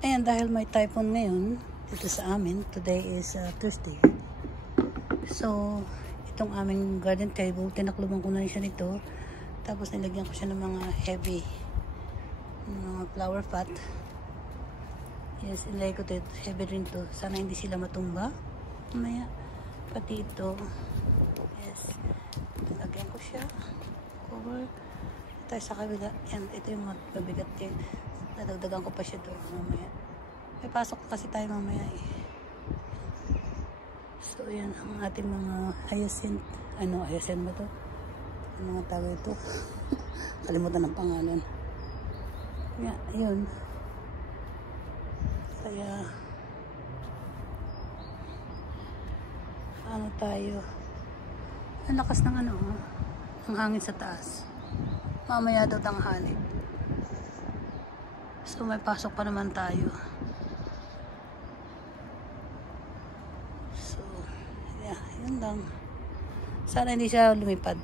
Ayan, dahil may typhoon ngayon dito sa amin, today is Thursday. So, itong aming garden table, tinakluban ko na rin siya nito. Tapos nilagyan ko siya ng mga heavy, mga flower pot. Yes, ilagay ko ito, heavy rin to. Sana hindi sila matumba. Mamaya, pati ito. Yes, nilagyan ko siya. Cover. Tayo sa kabila. Yan, ito yung mabigat din. Nadagdagan ko pa siya doon mamaya. May pasok kasi tayo mamaya eh. So, yan ang ating mga hyacinth. Ano, hyacinth ba to? Ang mga tawag ito. Kalimutan ng pangalan. Yan, yun. Kaya, ano tayo? Ang lakas ng ano, ang hangin sa taas. Mamaya daw tanghali. So, may pasok pa naman tayo. So, yeah, yun lang. Sana hindi siya lumipad.